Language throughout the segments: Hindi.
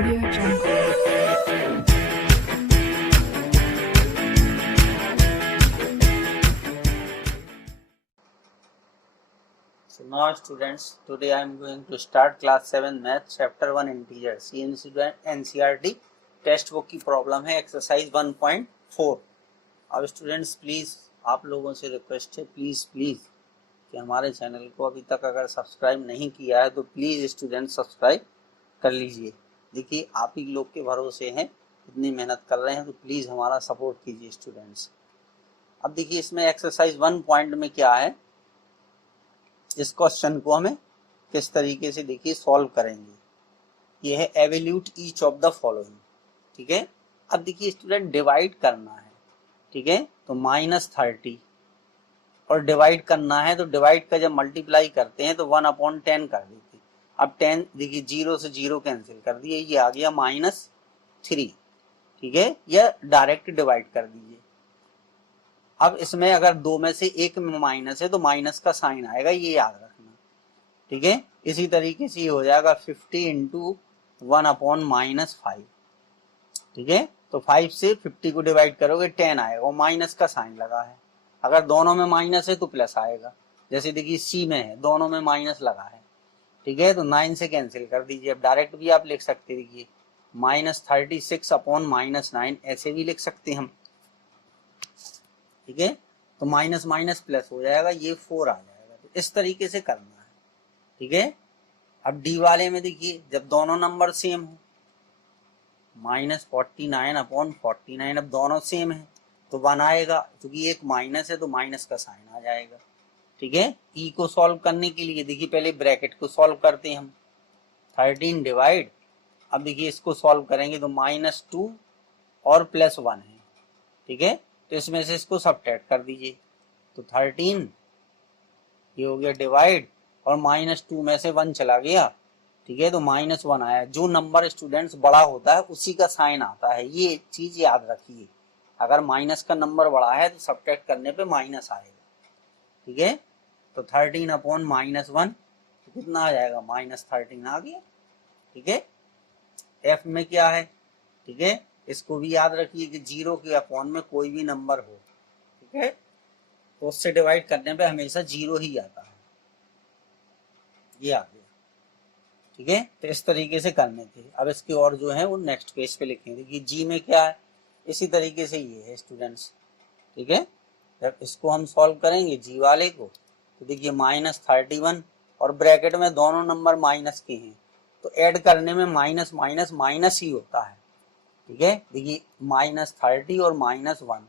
Audio Jungle. So now students, today I am going to start class 7 math chapter 1 integers. ये NCERT टेक्स्ट बुक की प्रॉब्लम है एक्सरसाइज 1.4। अब स्टूडेंट्स प्लीज़ आप लोगों से रिक्वेस्ट है प्लीज़ कि हमारे चैनल को अभी तक अगर सब्सक्राइब नहीं किया है तो प्लीज़ स्टूडेंट सब्सक्राइब कर लीजिए। देखिए आप ही लोग के भरोसे हैं, इतनी मेहनत कर रहे हैं तो प्लीज़ हमारा सपोर्ट कीजिए स्टूडेंट्स। अब देखिए इसमें एक्सरसाइज 1 पॉइंट में क्या है, इस क्वेश्चन को हमें किस तरीके से देखिए सॉल्व करेंगे। ये है evaluate each of the following, ठीक है। अब देखिए स्टूडेंट डिवाइड करना है, ठीक है, तो -30 और डिवाइड करना है तो डिवाइड का जब मल्टीप्लाई करते हैं तो 1/10 कर देते हैं। अब 10 देखिए 0 से 0 कैंसिल कर दिए, ये आ गया -3, ठीक है, या डायरेक्ट डिवाइड कर दीजिए। अब इसमें अगर दो में से एक में माइनस है तो माइनस का साइन आएगा, ये याद रखना, ठीक है। इसी तरीके से ये हो जाएगा 50 इंटू 1/-5, ठीक है। तो 5 से 50 को डिवाइड करोगे 10 आएगा और माइनस का साइन लगा है। अगर दोनों में माइनस है तो प्लस आएगा, जैसे देखिए सी में है दोनों में माइनस लगा है, ठीक है, तो 9 से कैंसिल कर दीजिए। अब डायरेक्ट भी आप लिख सकते, देखिए -36/-9 ऐसे भी लिख सकते हैं हम, ठीक है। तो माइनस माइनस प्लस हो जाएगा, ये 4 आ जाएगा। तो इस तरीके से करना है, ठीक है। अब डी वाले में देखिए जब दोनों नंबर सेम हो, -49/49, अब दोनों सेम है तो 1 आएगा, क्योंकि एक माइनस है तो माइनस का साइन आ जाएगा, ठीक है। ई को सॉल्व करने के लिए देखिए पहले ब्रैकेट को सॉल्व करते हैं हम, 13 डिवाइड, अब देखिए इसको सॉल्व करेंगे तो -2 और +1 है, ठीक है। तो इसमें से इसको सब्ट्रैक्ट कर दीजिए, तो 13 ये हो गया डिवाइड और -2 में से 1 चला गया, ठीक है, तो -1 आया। जो नंबर स्टूडेंट्स बड़ा होता है उसी का साइन आता है, ये चीज याद रखिए। अगर माइनस का नंबर बड़ा है तो सब्ट्रैक्ट करने पे माइनस आएगा, ठीक है। तो 13/-1 तो कितना आ जाएगा, -13 आ गया, ठीक है। एफ में क्या है, ठीक है, इसको भी याद रखिए कि 0 के अपॉन में कोई भी नंबर हो, ठीक है, तो उससे डिवाइड करने पे हमेशा 0 ही आता है, ये आ गया, ठीक है। तो इस तरीके से करने थे। अब इसके और जो है वो नेक्स्ट पेज पे लिखेंगे कि जी में क्या है, इसी तरीके से ये है स्टूडेंट्स, ठीक है। जब इसको हम सॉल्व करेंगे जी वाले को तो देखिए -31 और ब्रैकेट में दोनों नंबर माइनस के हैं तो ऐड करने में माइनस माइनस माइनस ही होता है, ठीक है। देखिए -30 और -1,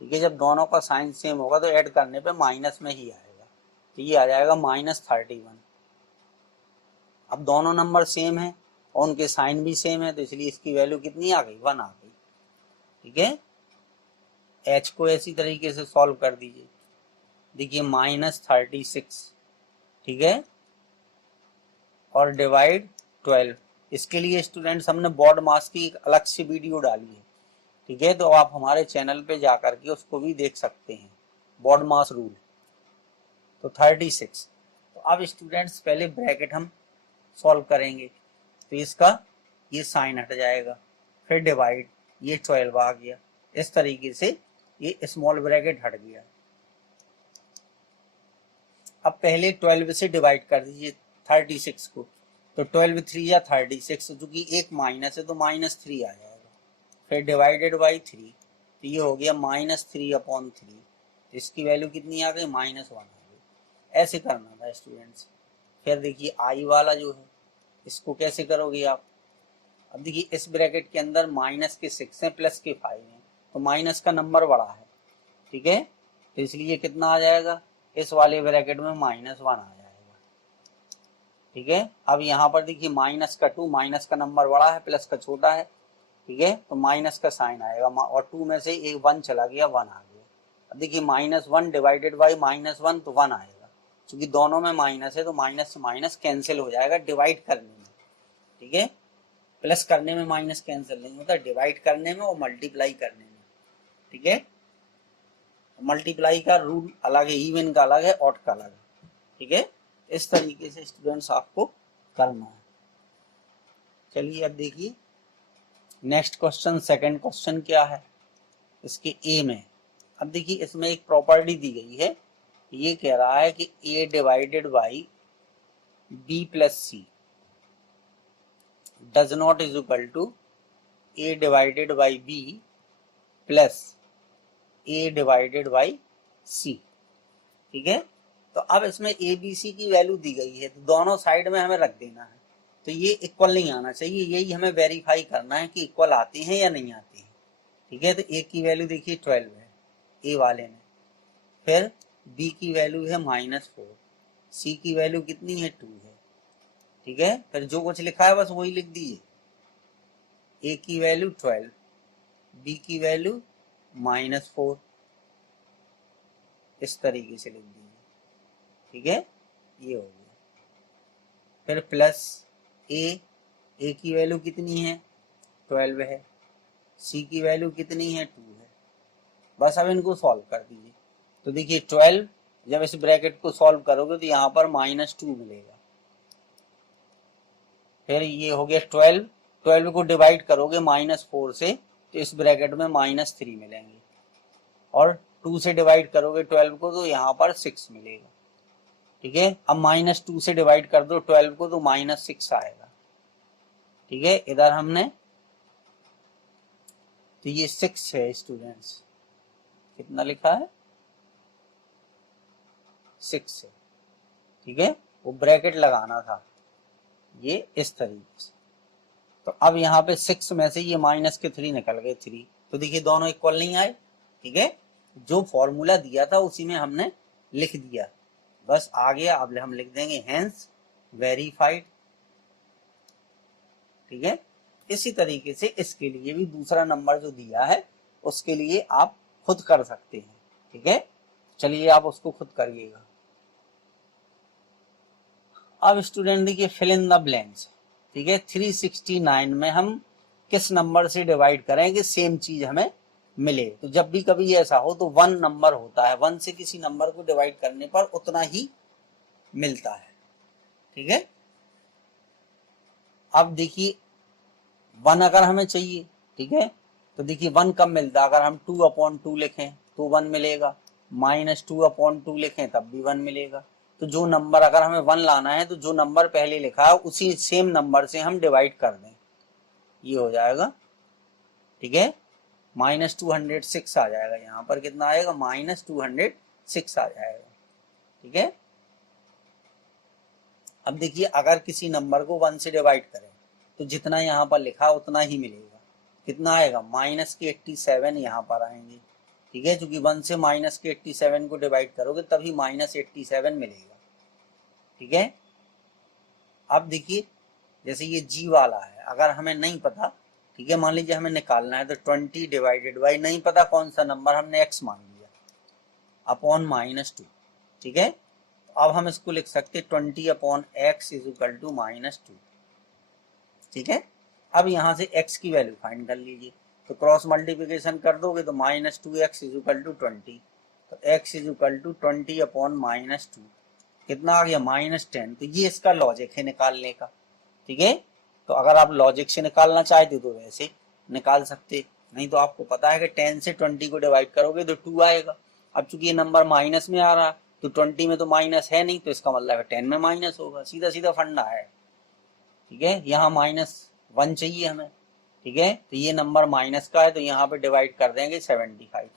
ठीक है, जब दोनों का साइन सेम होगा तो ऐड करने पे माइनस में ही आएगा, तो ये आ जाएगा -31। अब दोनों नंबर सेम है और उनके साइन भी सेम है तो इसलिए इसकी वैल्यू कितनी आ गई, 1 आ गई, ठीक है। एच को ऐसी तरीके से सॉल्व कर दीजिए, देखिए -36, ठीक है, और डिवाइड 12। इसके लिए स्टूडेंट्स हमने बोर्ड मास की एक अलग से वीडियो डाली है, ठीक है, तो आप हमारे चैनल पे जाकर के उसको भी देख सकते हैं, बोर्ड मास रूल। तो 36, तो अब स्टूडेंट्स पहले ब्रैकेट हम सॉल्व करेंगे तो इसका ये साइन हट जाएगा, फिर डिवाइड, ये 12 आ गया, इस तरीके से ये स्मॉल ब्रैकेट हट गया। अब पहले 12 से डिवाइड कर दीजिए 36 को, तो 12 3 या 36, क्योंकि एक माइनस है तो -3 आ जाएगा, फिर डिवाइडेड बाई 3, तो ये हो गया -3/3, तो इसकी वैल्यू कितनी आ गई, -1 आ गई। ऐसे करना था स्टूडेंट्स। फिर देखिए आई वाला जो है इसको कैसे करोगे आप, अब देखिए इस ब्रैकेट के अंदर -6 है +5 है तो माइनस का नंबर बड़ा है, ठीक है, तो इसलिए कितना आ जाएगा, इस वाले ब्रैकेट में -1 आ जाएगा, ठीक है। अब यहाँ पर देखिए -2, माइनस का नंबर बड़ा है प्लस का छोटा है, ठीक है, तो माइनस का साइन आएगा और 2 में से एक 1 चला गया, 1 आ गया। अब देखिए -1 डिवाइडेड बाई -1 तो 1 आएगा, क्योंकि दोनों में माइनस है तो माइनस से माइनस कैंसिल हो जाएगा डिवाइड करने में, ठीक है। प्लस करने में माइनस कैंसिल नहीं होता, डिवाइड करने में और मल्टीप्लाई करने में, ठीक है। मल्टीप्लाई का रूल अलग है, इवन का अलग है, ऑड का अलग है, ठीक है। इस तरीके से स्टूडेंट्स आपको करना है। चलिए अब देखिए नेक्स्ट क्वेश्चन, सेकंड क्वेश्चन क्या है इसके ए में। अब देखिए इसमें एक प्रॉपर्टी दी गई है, ये कह रहा है कि a divided by b plus c does not is equal to a divided by b plus a divided by c। ठीक है, तो अब इसमें a b c की वैल्यू दी गई है, तो दोनों साइड में हमें रख देना है, तो ये इक्वल नहीं आना चाहिए, यही हमें वेरीफाई करना है कि इक्वल आते हैं या नहीं आते हैं। ठीक है, तो a की वैल्यू देखिए 12 है a वाले में, फिर b की वैल्यू है -4, c की वैल्यू कितनी है 2 है। ठीक है, फिर जो कुछ लिखा है बस वही लिख दीजिए, a की वैल्यू 12, b की वैल्यू -4, इस तरीके से लिख दीजिए। ठीक है, ये हो गया, फिर प्लस a की वैल्यू कितनी है 12 है, c की वैल्यू कितनी है 2 है। बस अब इनको सॉल्व कर दीजिए, तो देखिए 12 जब इस ब्रैकेट को सॉल्व करोगे तो यहाँ पर -2 मिलेगा, फिर ये हो गया 12 को डिवाइड करोगे -4 से तो इस ब्रैकेट में -3 मिलेंगे, और 2 से डिवाइड करोगे 12 को तो यहाँ पर 6 मिलेगा। ठीक है, अब -2 से डिवाइड कर दो 12 को तो -6 आएगा। ठीक है, इधर हमने, तो ये 6 है स्टूडेंट्स, कितना लिखा है 6 है। ठीक है, वो ब्रैकेट लगाना था ये इस तरीके से, तो अब यहाँ पे 6 में से ये -3 निकल गए 3, तो देखिए दोनों इक्वल नहीं आए। ठीक है, जो फॉर्मूला दिया था उसी में हमने लिख दिया, बस आ गया, अब हम लिख देंगे हेंस वेरीफाइड। ठीक है, इसी तरीके से इसके लिए भी दूसरा नंबर जो दिया है उसके लिए आप खुद कर सकते हैं। ठीक है, चलिए आप उसको खुद करिएगा। अब स्टूडेंट देखिए फिल इन द ब्लैंक्स। ठीक है, 369 में हम किस नंबर से डिवाइड करें कि सेम चीज हमें मिले, तो जब भी कभी ऐसा हो तो 1 नंबर होता है, 1 से किसी नंबर को डिवाइड करने पर उतना ही मिलता है। ठीक है, अब देखिए 1 अगर हमें चाहिए, ठीक है, तो देखिए 1 कब मिलता है, अगर हम 2/2 लिखें तो 1 मिलेगा, -2/2 लिखें तब भी 1 मिलेगा। तो जो नंबर अगर हमें 1 लाना है तो जो नंबर पहले लिखा है उसी सेम नंबर से हम डिवाइड कर दें, ये हो जाएगा। ठीक है, -206 आ जाएगा, यहाँ पर कितना आएगा -206 आ जाएगा। ठीक है, अब देखिए अगर किसी नंबर को 1 से डिवाइड करें तो जितना यहाँ पर लिखा उतना ही मिलेगा, कितना आएगा -87 यहाँ पर आएंगे। ठीक है, क्योंकि 1 से -87 को डिवाइड करोगे तभी -87 मिलेगा। ठीक है, अब देखिए जैसे ये जी वाला है, अगर हमें नहीं पता, ठीक है, मान लीजिए हमें निकालना है तो 20 डिवाइडेड बाई नहीं पता कौन सा नंबर, हमने x मान लिया अपॉन -2। ठीक है, अब हम इसको लिख सकते 20/x इज इक्वल टू -2। ठीक है, अब यहाँ से x की वैल्यू फाइंड कर लीजिए, तो क्रॉस मल्टीप्लिकेशन कर दोगे तो -2x इज इक्वल टू 20, तो x इज इक्वल टू 20/-2 कितना आ गया -10। तो ये इसका लॉजिक है निकालने का। ठीक है, तो अगर आप लॉजिक से निकालना चाहते तो वैसे निकाल सकते, नहीं तो आपको पता है कि 10 से 20 को डिवाइड करोगे तो 2 आएगा। अब चूंकि ये नंबर माइनस में आ रहा तो 20 में तो माइनस है नहीं, तो इसका मतलब है 10 में माइनस होगा, सीधा सीधा फंडा है। ठीक है, यहाँ -1 चाहिए हमें। ठीक है, तो ये नंबर माइनस का है तो यहाँ पे डिवाइड कर देंगे 75,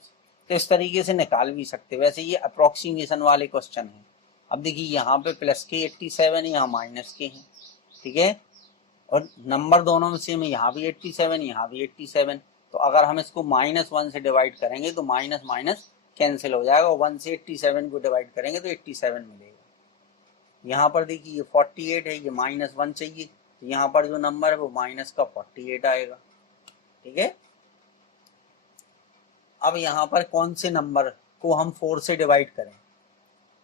तो इस तरीके से निकाल भी सकते। वैसे ये अप्रोक्सीमेशन वाले क्वेश्चन है। अब देखिए यहाँ पे प्लस के 87 यहाँ माइनस के हैं। ठीक है, और नंबर दोनों में सेम है, यहाँ भी 87 यहाँ भी 87, तो अगर हम इसको -1 से डिवाइड करेंगे तो माइनस माइनस कैंसिल हो जाएगा, 1 से 87 को डिवाइड करेंगे तो 87 मिलेगा। यहाँ पर देखिए ये 48 है, ये -1 चाहिए, तो यहाँ पर जो नंबर है वो माइनस का 48 आएगा। ठीक है, अब यहाँ पर कौन से नंबर को हम 4 से डिवाइड करें।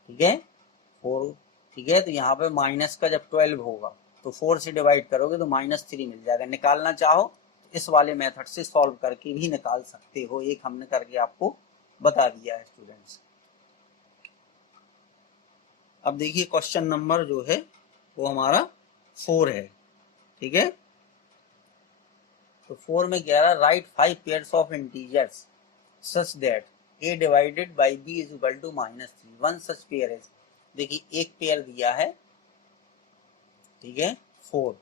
ठीक है, 4। ठीक है, तो यहाँ पे माइनस का जब 12 होगा तो 4 से डिवाइड करोगे तो -3 मिल जाएगा। निकालना चाहो तो इस वाले मेथड से सॉल्व करके भी निकाल सकते हो, एक हमने करके आपको बता दिया है स्टूडेंट्स। अब देखिए क्वेश्चन नंबर जो है वो हमारा 4 है। ठीक है, तो 4 में कह रहा right 5 pairs of integers such that a divided by b is equal to -3। One such pair है। देखिए एक पेयर दिया है, ठीक है, 4।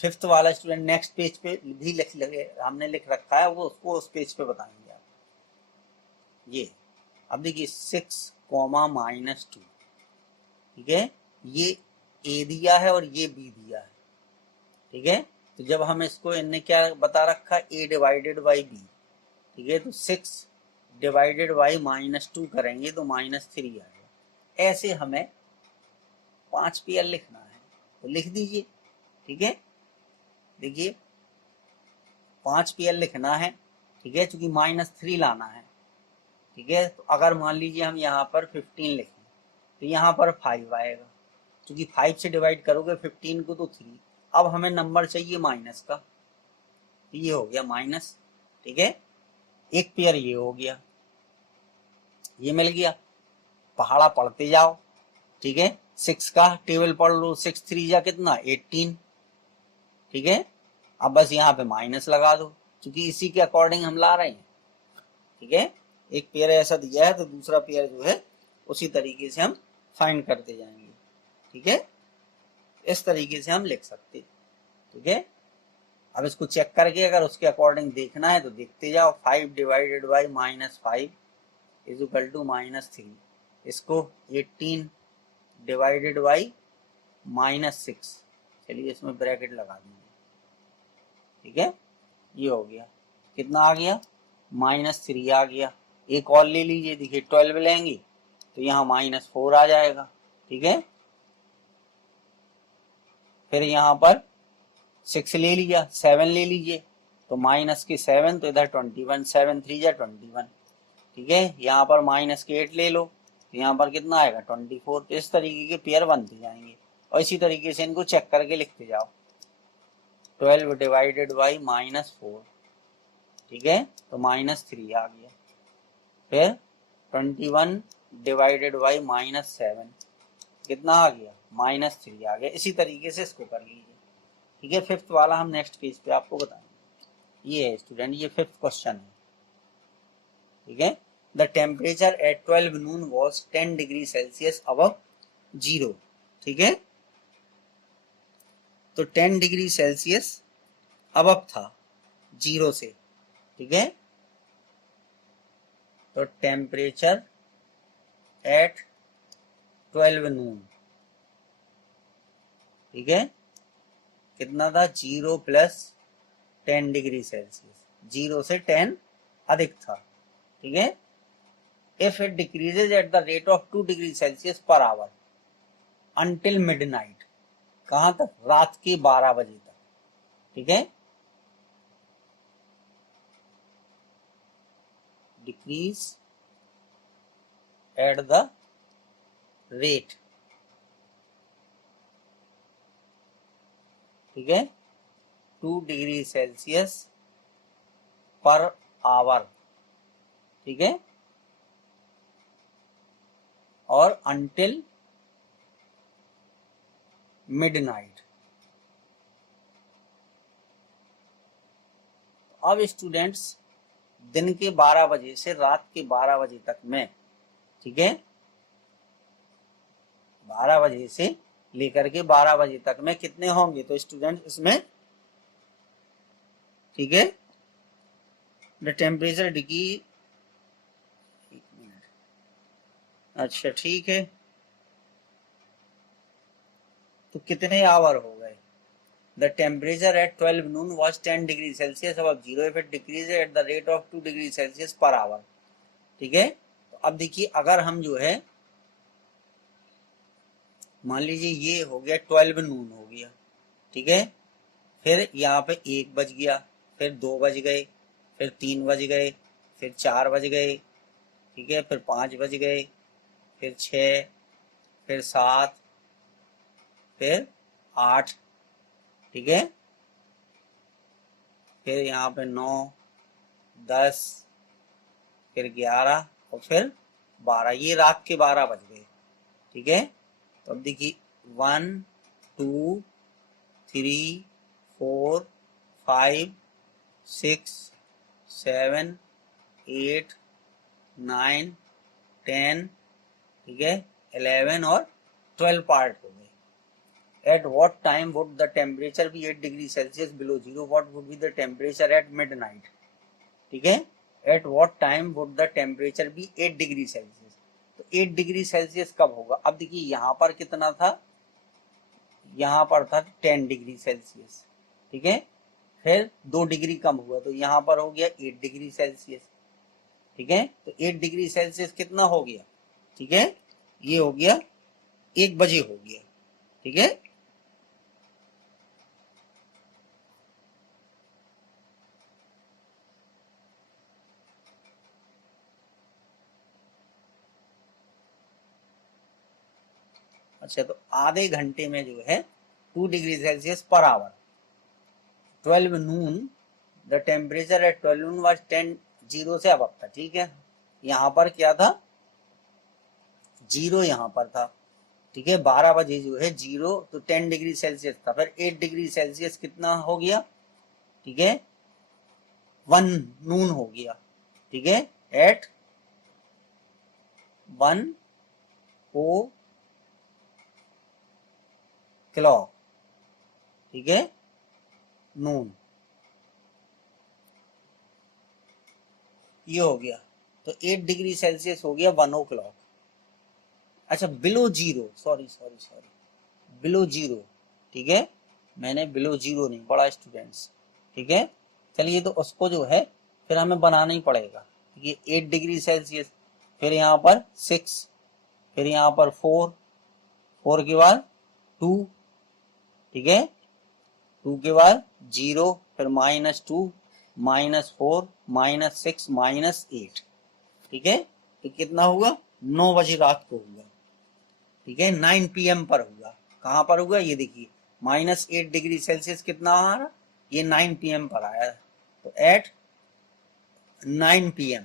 फिफ्थ वाला स्टूडेंट नेक्स्ट पेज पे भी लिख लगे, हमने लिख रखा है, वो उसको उस पेज पे बताएंगे आप। ये अब देखिए 6, -2, ठीक है, ये ए दिया है और ये बी दिया है, ठीक है। तो जब हम इसको इनने क्या बता रखा है, ए डिवाइडेड बाई बी, ठीक है, तो 6 डिवाइडेड बाई -2 करेंगे तो -3 आएगा। ऐसे हमें 5 पेयर लिखना है, तो लिख दीजिए, ठीक है। देखिए 5 पेयर लिखना है, ठीक है, क्योंकि -3 लाना है, ठीक है। तो अगर मान लीजिए हम यहाँ पर 15 लिखें तो यहाँ पर 5 आएगा, क्योंकि 5 से डिवाइड करोगे 15 को तो 3। अब हमें नंबर चाहिए माइनस का, तो ये हो गया माइनस, ठीक है। एक पेयर ये हो गया, ये मिल गया। पहाड़ा पढ़ते जाओ, ठीक है। 6 का टेबल पढ़ लो, 6 3 जा कितना 18, ठीक है। अब बस यहाँ पे माइनस लगा दो, क्योंकि इसी के अकॉर्डिंग हम ला रहे हैं, ठीक है। एक पेयर ऐसा दिया है तो दूसरा पेयर जो है उसी तरीके से हम फाइंड करते जाएंगे, ठीक है। इस तरीके से हम लिख सकते, ठीक है। अब इसको चेक करके अगर उसके अकॉर्डिंग देखना है तो देखते जाओ। 5 divided by -5 is equal to -3। इसको 18 डिवाइडेड बाई -6, चलिए इसमें ब्रैकेट लगा देंगे, ठीक है। ये हो गया, कितना आ गया, -3 आ गया। एक और ले लीजिए, देखिए 12 लेंगे तो यहाँ -4 आ जाएगा, ठीक है। फिर यहाँ पर 6 ले लिया, 7 ले लीजिए तो माइनस के 7 तो इधर 21, 7 3 जा 21, ठीक है। यहाँ पर -8 ले लो तो यहाँ पर कितना आएगा 24। तो इस तरीके के पेयर बनते जाएंगे और इसी तरीके से इनको चेक करके लिखते जाओ। 12 डिवाइडेड बाई -4, ठीक है, तो -3 आ गया। फिर 21 डिवाइडेड बाई -7 कितना आ गया, -3 आ गया। इसी तरीके से इसको कर लीजिए, ठीक है। फिफ्थ वाला हम नेक्स्ट पेज पे आपको बताएंगे। ये है स्टूडेंट, ये फिफ्थ क्वेश्चन है, ठीक है। The temperature at 12 Noon was 10 degree Celsius above 0, ठीक है। तो 10 डिग्री सेल्सियस अबव था 0 से, ठीक है। तो टेम्परेचर एट 12 नून, ठीक है, कितना था 0 + 10 डिग्री सेल्सियस, 0 से 10 अधिक था, ठीक है। If it decreases at the rate of 2 degree Celsius per hour until midnight, कहां तक, रात के 12 बजे तक, ठीक है। डिक्रीज एट द रेट, ठीक है, 2 डिग्री सेल्सियस पर आवर, ठीक है, और अंटिल मिडनाइट। अब स्टूडेंट्स दिन के 12 बजे से रात के 12 बजे तक में, ठीक है, 12 बजे से लेकर के 12 बजे तक में कितने होंगे, तो स्टूडेंट इसमें, ठीक है, द टेम्परेचर डिग्री, अच्छा ठीक है, तो कितने आवर हो गए। The temperature at 12 Noon was 10 degree Celsius above 0 if it decrease at the rate of 2 degree Celsius per hour, ठीक है। तो अब देखिए अगर हम जो है, मान लीजिए ये हो गया 12 नून हो गया, ठीक है। फिर यहाँ पे 1 बज गया, फिर 2 बज गए, फिर 3 बज गए, फिर 4 बज गए, ठीक है, फिर 5 बज गए, फिर 6, फिर 7, फिर 8, ठीक है, फिर यहाँ पे 9 10, फिर 11 और फिर 12, ये रात के 12 बज गए, ठीक है। तो अब देखिए 1 2 3 4 5 6, 7, 8, 9, 10, ठीक है, 11 और 12 पार्ट हो गए. At what time would the temperature be 8 degree Celsius below zero? What would be the temperature at midnight? ठीक है, at what time would the temperature be 8 degree Celsius. तो 8 डिग्री सेल्सियस कब होगा? अब देखिए यहाँ पर कितना था, यहाँ पर था 10 डिग्री सेल्सियस, ठीक है, फिर 2 डिग्री कम हुआ तो यहाँ पर हो गया 8 डिग्री सेल्सियस, ठीक है. तो 8 डिग्री सेल्सियस कितना हो गया, ठीक है, ये हो गया 1 बजे हो गया, ठीक है. अच्छा, तो आधे घंटे में जो है 2 degree Celsius per hour. 12 Noon, the temperature at 12 Noon was 10 zero से अब था, ठीक है. यहाँ पर क्या था, जीरो यहाँ पर था, ठीक है. 12 बजे जो है जीरो, तो 10 डिग्री सेल्सियस था, फिर 8 डिग्री सेल्सियस कितना हो गया, ठीक है, 1 नून हो गया, ठीक है, एट 1 ओ क्लॉक, ठीक है, नून, ये हो गया. तो 8 डिग्री सेल्सियस हो गया 1 ओ क्लॉक. अच्छा, below zero, sorry, below zero, ठीक है, मैंने बिलो जीरो नहीं पढ़ा स्टूडेंट्स, ठीक है. चलिए, तो उसको जो है फिर हमें बनाना ही पड़ेगा. ये 8 डिग्री सेल्सियस, फिर यहाँ पर 6, फिर यहाँ पर 4, 4 के बाद 2, ठीक है, 2 के बाद 0, फिर -2, -4, -6, -8, ठीक है. तो कितना हुआ, 9 बजे रात को हुआ, ठीक है, 9 PM पर हुआ. कहाँ पर हुआ, ये देखिए, -8 डिग्री सेल्सियस कितना आ रहा, ये 9 PM पर आया. तो एट 9 PM,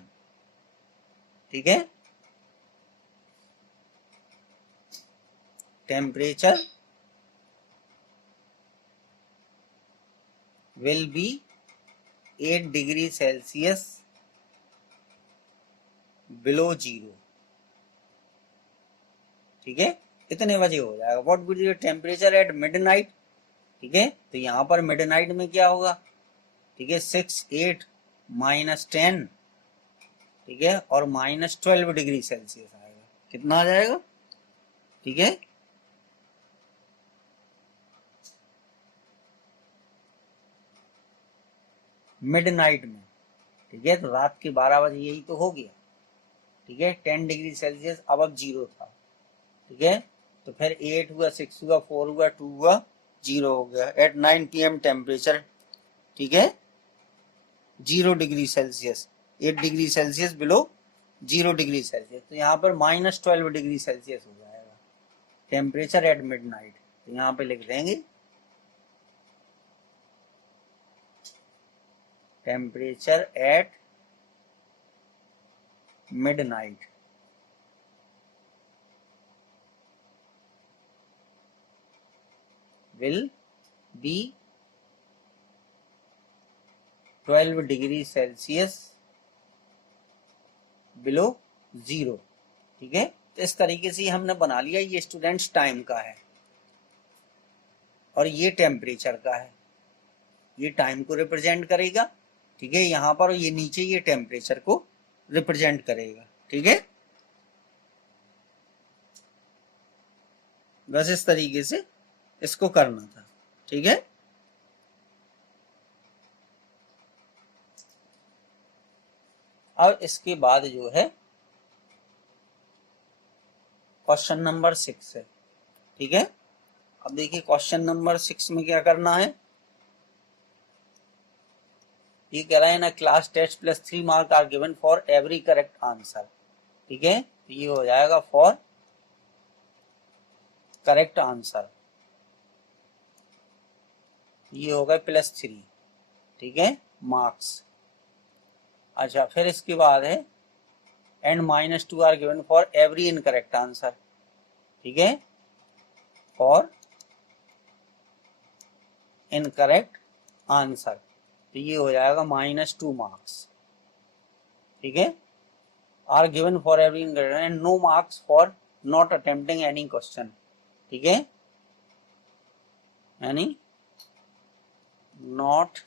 ठीक है, temperature will be 8 degree Celsius below zero, ठीक है. इतने बजे हो जाएगा. What will be the temperature at midnight, ठीक है. तो यहाँ पर मिडनाइट में क्या होगा, ठीक है, 6, 8, -10, ठीक है, और -12 डिग्री सेल्सियस आएगा. कितना आ जाएगा, ठीक है, मिडनाइट में, ठीक है. तो रात के 12 बजे यही तो हो गया, ठीक है. 10 डिग्री सेल्सियस अब जीरो था, ठीक है. तो फिर 8 हुआ, 6 हुआ, 4 हुआ, 2 हुआ, 0 हो गया. एट 9 PM टेम्परेचर, ठीक है, 0 degree Celsius, 8 degree Celsius below 0 degree Celsius. तो यहाँ पर -12 डिग्री सेल्सियस हो जाएगा टेम्परेचर एट मिडनाइट. तो यहाँ पे लिख देंगे temperature at midnight, will be 12 degree Celsius below zero, ठीक है. तो इस तरीके से हमने बना लिया. ये स्टूडेंट्स टाइम का है और ये टेम्परेचर का है. ये टाइम को रिप्रेजेंट करेगा, ठीक है, यहाँ पर, ये नीचे ये टेम्परेचर को रिप्रेजेंट करेगा, ठीक है. बस इस तरीके से इसको करना था, ठीक है. अब इसके बाद जो है क्वेश्चन नंबर 6 है, ठीक है. अब देखिए क्वेश्चन नंबर 6 में क्या करना है. ये कह रहा है ना, class test plus 3 mark are given for every correct answer, ठीक है. तो ये हो जाएगा फॉर करेक्ट आंसर, ये होगा +3, ठीक है, मार्क्स. अच्छा, फिर इसके बाद है and -2 are given for every incorrect answer, ठीक है, फॉर इनकरेक्ट आंसर, तो ये हो जाएगा -2 मार्क्स। ठीक है, are given for every and no marks for not attempting any question. ठीक है, यानी नॉट,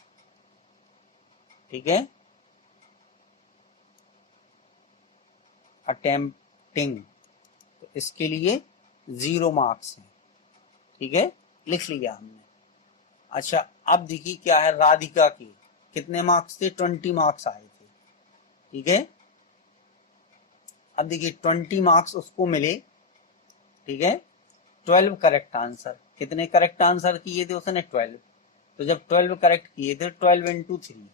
ठीक है, अटेम्प्टिंग, तो इसके लिए 0 मार्क्स हैं। ठीक है, लिख लिया हमने। अच्छा, अब देखिए क्या है, राधिका के कितने मार्क्स थे, 20 मार्क्स आए थे। ठीक है, अब देखिए 20 मार्क्स उसको मिले। ठीक है, 12 करेक्ट आंसर, कितने करेक्ट आंसर किए थे उसने, 12। तो जब 12 करेक्ट किए थे, 12 × 3।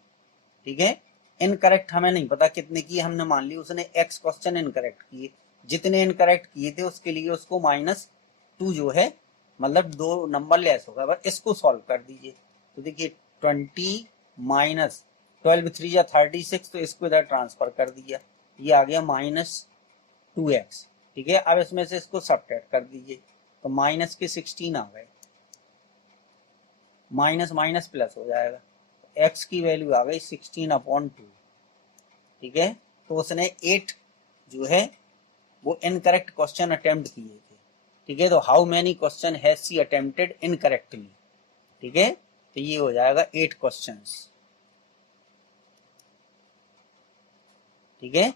ठीक है, इनकरेक्ट हमें नहीं पता कितने किए, हमने मान ली उसने x क्वेश्चन इनकरेक्ट किए, जितने इनकरेक्ट किए थे उसके लिए उसको -2 जो है, मतलब 2 नंबर लेस होगा। बस इसको सॉल्व कर दीजिए। तो देखिए 20 माइनस 12 3 या 36, तो इसको इधर ट्रांसफर कर दिया, ये आ गया -2x। ठीक है, अब इसमें से इसको सब्ट्रैक्ट कर दीजिए, तो माइनस के 16 आ गए, माइनस माइनस प्लस हो जाएगा, x की वैल्यू आ गई 16/2। ठीक है, तो उसने 8 जो है वो इनकरेक्ट क्वेश्चन अटेम्प्ट किए थे। ठीक है, तो how many question has she attempted incorrectly. ठीक है, तो ये हो जाएगा 8 क्वेश्चंस। ठीक है,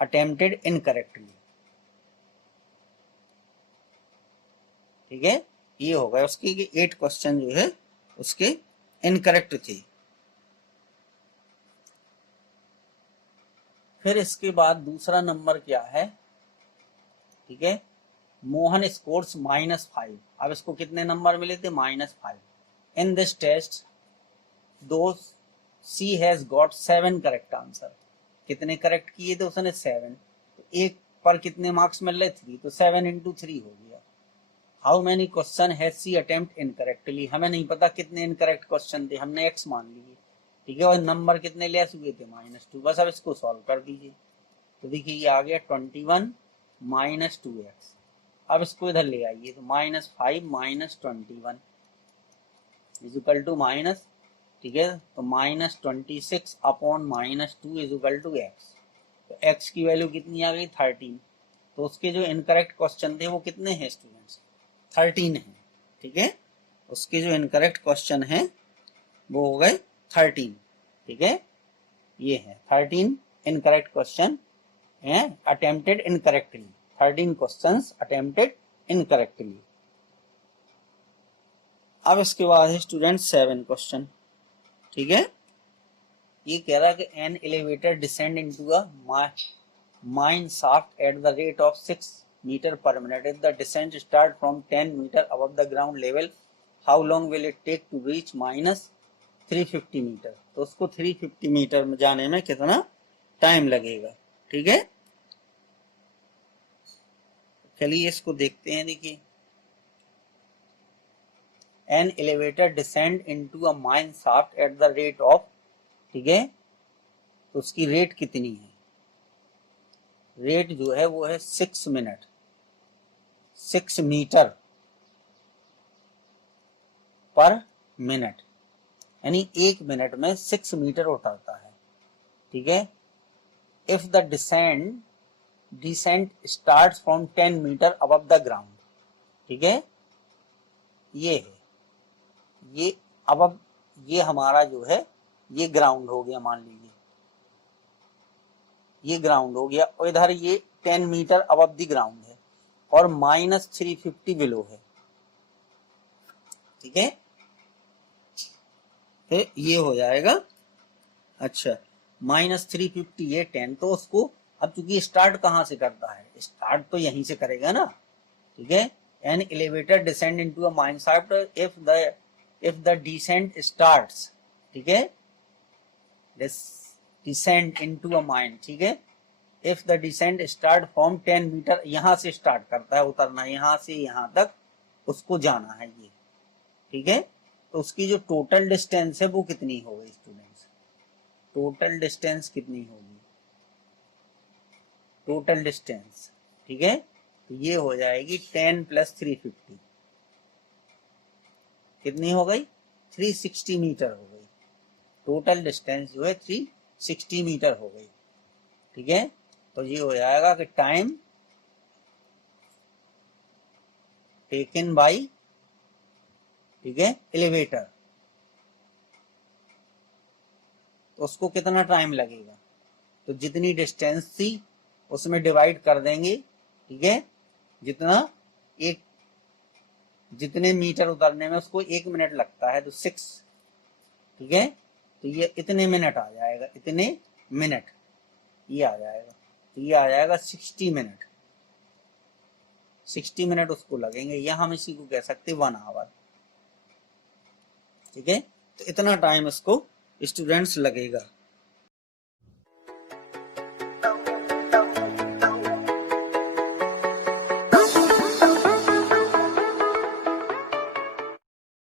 अटेम्प्टेड इनकरेक्टली। ठीक है, ये हो गया उसके 8 क्वेश्चन जो है उसके इनकरेक्ट थे। फिर इसके बाद दूसरा नंबर क्या है, ठीक है, मोहन स्कोर्स -5। अब इसको कितने नंबर मिले थे, -5। इन दिस टेस्ट दो सी हैज गॉट 7 करेक्ट आंसर। कितने करेक्ट किए थे उसने, 7। तो एक पर कितने मार्क्स मिल रहे, 3, तो 7 × 3 हो गया। How many question has she attempt incorrectly, हमें नहीं पता कितने इनकरेक्ट क्वेश्चन थे, हमने x मान लिए। ठीक है, और नंबर कितने लेस हुए थे, -2। बस अब इसको सॉल्व कर दीजिए। तो देखिए ये आ गया 21 - 2x। अब इसको इधर ले आइए, तो -5 - 21 इजिकल टू माइनस, ठीक है, तो -26/-2 इजिकल टू x। तो x की वैल्यू कितनी आ गई, 13। तो उसके जो इनकरेक्ट क्वेश्चन थे वो कितने हैं स्टूडेंट्स, 13 हैं। ठीक है, उसके जो इनकरेक्ट क्वेश्चन हैं वो हो गए 13। ठीक है, ये है 13 इनकरेक्ट क्वेश्चन हैं attempted incorrectly, 13 questions attempted incorrectly. अब इसके बाद है स्टूडेंट 7 क्वेश्चन। ठीक है, ये कह रहा है कि N elevator descend into a mine shaft at the rate of 6 meter per minute. If the descent start from 10 meter above the ground level, how long will it take to reach -350 meter? तो उसको 350 मीटर में जाने में कितना टाइम लगेगा। ठीक है, चलिए इसको देखते हैं। देखिए, N elevator descend into a mine shaft at the rate of, ठीक है, तो उसकी रेट कितनी है, रेट जो है वो है 6 मिनट, 6 मीटर पर मिनट, यानी 1 मिनट में 6 मीटर उठाता है। ठीक है, if the descent start from 10 metre above the ground. ठीक है, ये है, ये अब ये हमारा जो है ये ग्राउंड हो गया, मान लीजिए ये ग्राउंड हो गया, और इधर ये 10 मीटर अबव द ग्राउंड है और -350 बिलो है। ठीक है, तो ये हो जाएगा, अच्छा -350 ये 10, तो उसको अब चूंकि स्टार्ट कहाँ से करता है, स्टार्ट तो यहीं से करेगा ना। ठीक है, an elevator descend into a mine shaft if the descent starts, ठीक है, डिसेंड इनटू अ माइन, ठीक है, if the descent start from 10 metre, यहां से स्टार्ट करता है उतरना, यहां से यहां तक उसको जाना है ये। ठीक है, तो उसकी जो टोटल डिस्टेंस है वो कितनी होगी स्टूडेंट्स, टोटल डिस्टेंस कितनी होगी, टोटल डिस्टेंस, ठीक है, तो ये हो जाएगी 10 + 350, कितनी हो गई, 360 मीटर हो गई। टोटल डिस्टेंस जो है 360 मीटर हो गई। ठीक है, तो ये हो जाएगा कि टाइम टेकन बाई, ठीक है, एलिवेटर, तो उसको कितना टाइम लगेगा, तो जितनी डिस्टेंस थी उसमें डिवाइड कर देंगे। ठीक है, जितना एक जितने मीटर उतरने में उसको 1 मिनट लगता है तो 6, ठीक है, तो ये इतने मिनट आ जाएगा, इतने मिनट ये आ जाएगा, तो ये आ जाएगा 60 मिनट। 60 मिनट उसको लगेंगे, या हम इसी को कह सकते 1 आवर। ठीक है, तो इतना टाइम इसको स्टूडेंट्स लगेगा।